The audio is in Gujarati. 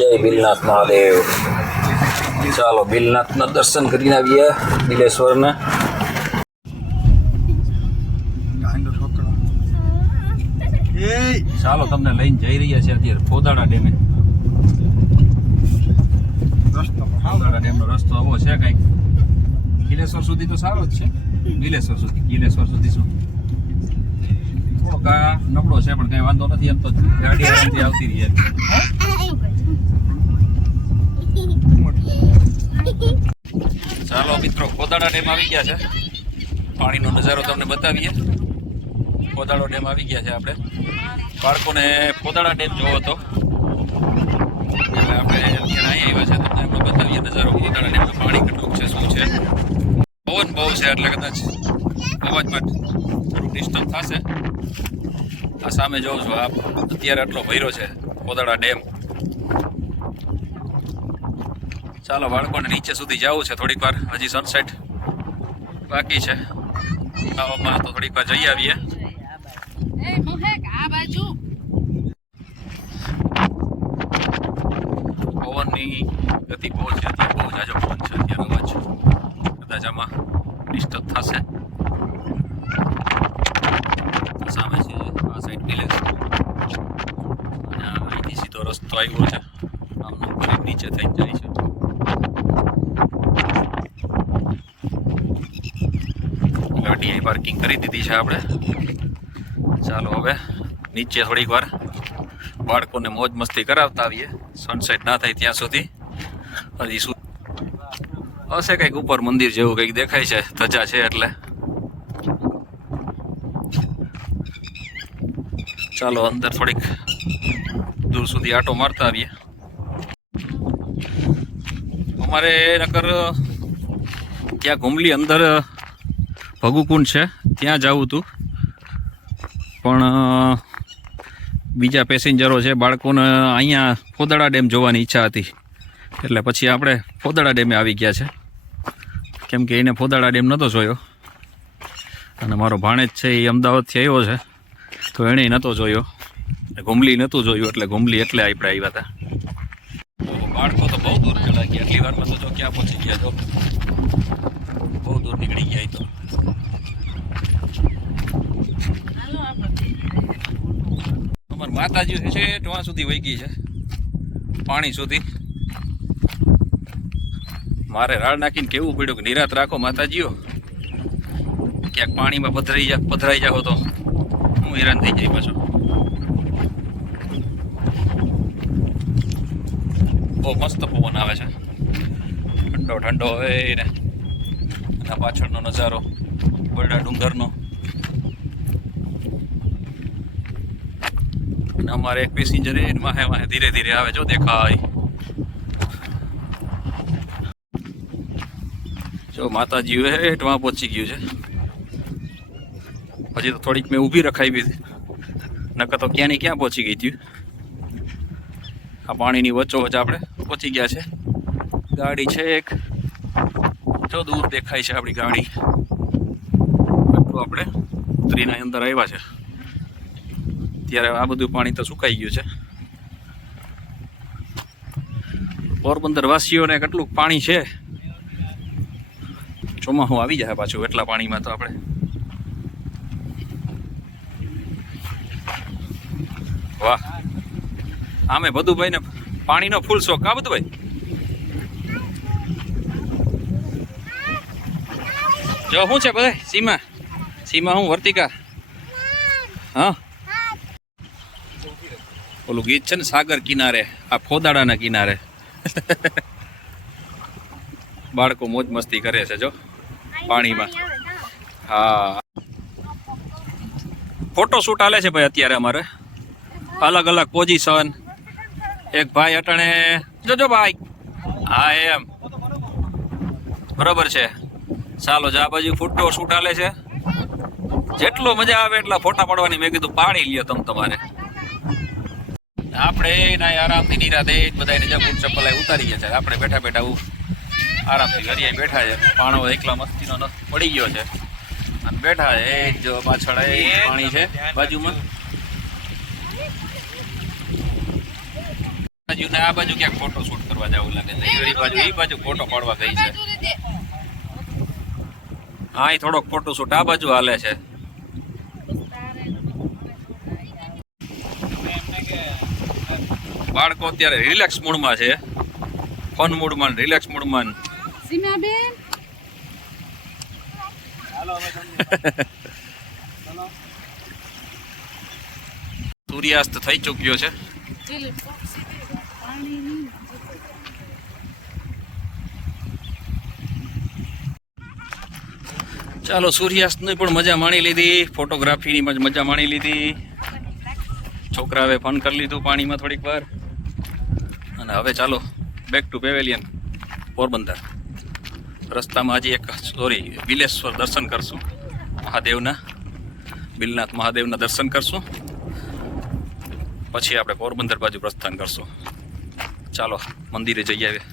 જય બિલનાથ મહાદેવ. ચાલો બિલનાથના દર્શન કરીને આવીએ બિલેશ્વરના. ચાલો તમને લઈને જઈ રહ્યા છે અત્યારે પોદાડા ડેમે. પોદાડા ડેમનો રસ્તો આવો છે કંઈક. કિલેશ્વર સુધી તો સારો જ છે. બિલેશ્વર સુધી શું થોડોક નબળો છે પણ કઈ વાંધો નથી. એમ તો ગાડી આરામથી આવતી રહી. ચાલો મિત્રો પોદાડા ડેમ આવી ગયા છે. પાણીનો નજારો તમને બતાવીએ. પોદાડો ડેમ આવી ગયા છે. આપણે બાળકોને પોદાડા ડેમ જોવો હતો એટલે આપણે અત્યારે અહીં આવ્યા છે. તમને એમાં બતાવીએ નજારો પોદાડા ડેમનું. પાણી કેટલું છે, શું છે. પવન બહુ છે એટલે કદાચ અવાજમાં થોડું ડિસ્ટર્બ થશે. આ સામે જોઉં છું આપ અત્યારે આટલો ભર્યો છે પોદાડા ડેમ. ચાલો બાળકોને નીચે સુધી જવું છે થોડીક વાર. હજી સનસેટ બાકી છે. આવવામાં તો થોડીક વાર જઈ આવીએ. પવનની ગતિ બહુ છે અત્યારે. બહુ જાજો પવન છે અત્યારે. અવાજ કદાચ આમાં ડિસ્ટર્બ થશે. સામે છે આ સાઈડ વિલેજ અને અહીંથી સીધો રસ્તો આવ્યો છે. આમનું કરી નીચે થઈને જાય છે. ગાડી અહીં પાર્કિંગ કરી દીધી છે આપણે. ચાલો હવે નીચે થોડીક વાર બાળકોને મોજ મસ્તી કરાવતા આવીએ. સનસેટ ના થાય ત્યાં સુધી. હજી શું હશે કંઈક ઉપર મંદિર જેવું કંઈક દેખાય છે. ધજા છે એટલે. ચાલો અંદર થોડીક દૂર સુધી આટો મારતા આવીએ. અમારે નકર ત્યાં ઘુમલી અંદર ભગુકુંડ છે ત્યાં જવું હતું પણ બીજા પેસેન્જરો છે બાળકોને અહીંયા પોદાડા ડેમ જોવાની ઈચ્છા હતી એટલે પછી આપણે પોદાડા ડેમે આવી ગયા છે. કેમ કે એને પોદાડા ડેમ નહોતો જોયો અને મારો ભાણેજ છે એ અમદાવાદથી આવ્યો છે તો એણે નહોતો જોયો. ઘુમલી નહોતું જોયું એટલે ઘુમલી એટલે આપણે આવ્યા હતા. બાળકો તો બહુ દૂર ચડા ગયા. એટલી વારમાં તો જો ક્યાં પહોંચી ગયા. જો બહુ દૂર નીકળી ગયા. તો અમારી માતાજી છે ટવા સુધી વહી ગઈ છે પાણી સુધી. મારે રાડ નાખીને કેવું પડ્યું કે નિરાત રાખો માતાજીઓ. ક્યાંક પાણીમાં પધરાઈ જાઓ તો હું હેરાન થઈ જાય પાછો. બહુ મસ્ત પવન આવે છે. ઠંડો ઠંડો હોય ને એના પાછળનો નજારો બરડા ડુંગરનો. અને અમારે એક પેસેન્જર એ વાહે વાહે ધીરે ધીરે આવે. જો દેખાય જો માતાજી હેઠવા પહોંચી ગયું છે. હજી તો થોડીક મેં ઊભી રખાવી હતી નકર તો ક્યાંની ક્યાં પહોંચી ગઈ હતી. આ પાણીની વચ્ચોવચ્ચ આપણે પહોંચી ગયા છે. ગાડી છે એક જો દૂર દેખાય છે આપણી ગાડી. આટલું આપણે ઉતરીને અંદર આવ્યા છે. ત્યારે આ બધું પાણી તો સુકાઈ ગયું છે. પોરબંદર વાસીઓને કેટલું પાણી છે. ચોમાસું આવી જાય પાછું એટલા પાણીમાં તો આપણે. વાહ આમે બધુભાઈ ને પાણીનો ફૂલ શોખ. કા બધુભાઈ જો શું છે બધા સીમા હું વર્તિકા. હા ઓલું ગીત છે ને સાગર કિનારે આ પોદાડાના કિનારે. બાળકો મોજ મસ્તી કરે છે જો પાણીમાં. હા ફોટો શૂટ હાલે છે ભાઈ અત્યારે અમારે. અલગ અલગ પોઝિશન. એક ભાઈ અટાણે જોજો ભાઈ. હા એમ બરોબર છે. ચાલો જ આ બાજુ ફોટો શૂટ હાલે છે. જેટલો મજા આવે એટલા ફોટા પાડવાની. મેં કીધું પાડી લ્યો તમારે. આપણે એના આરામથી નિરાતે બધાને જ્યાં બૂટ ચપ્પલ ઉતારી ગયા છે. આપણે બેઠા બેઠા આરામથી ઘરે બેઠા છે. પાણો એકલા મસ્તીનો પડી ગયો છે અને બેઠા છે. જો પાછળ પાણી છે બાજુમાં. બાજુ ને આ બાજુ ક્યાંક ફોટો શૂટ કરવા જવું લાગે છે. એ બાજુ ફોટો પાડવા ગઈ છે. હા, થોડોક ફોટો શૂટ આ બાજુ હાલે છે. બાળકો અત્યારે રિલેક્સ મૂડમાં છે, ફન મૂડમાં, રિલેક્સ મૂડમાં. સીમાબેન સૂર્યાસ્ત થઈ ચૂક્યો છે. ચાલો, સૂર્યાસ્તની પણ મજા માણી લીધી, ફોટોગ્રાફીની મજા માણી લીધી. છોકરાએ ફન કરી લીધું પાણીમાં થોડીક વાર. અને હવે ચાલો બેક ટુ પેવેલિયન પોરબંદર. રસ્તામાં હજી બિલેશ્વર દર્શન કરશું, મહાદેવના, બિલનાથ મહાદેવના દર્શન કરશું, પછી આપણે પોરબંદર બાજુ પ્રસ્થાન કરશું. ચાલો મંદિરે જઈ આવીએ.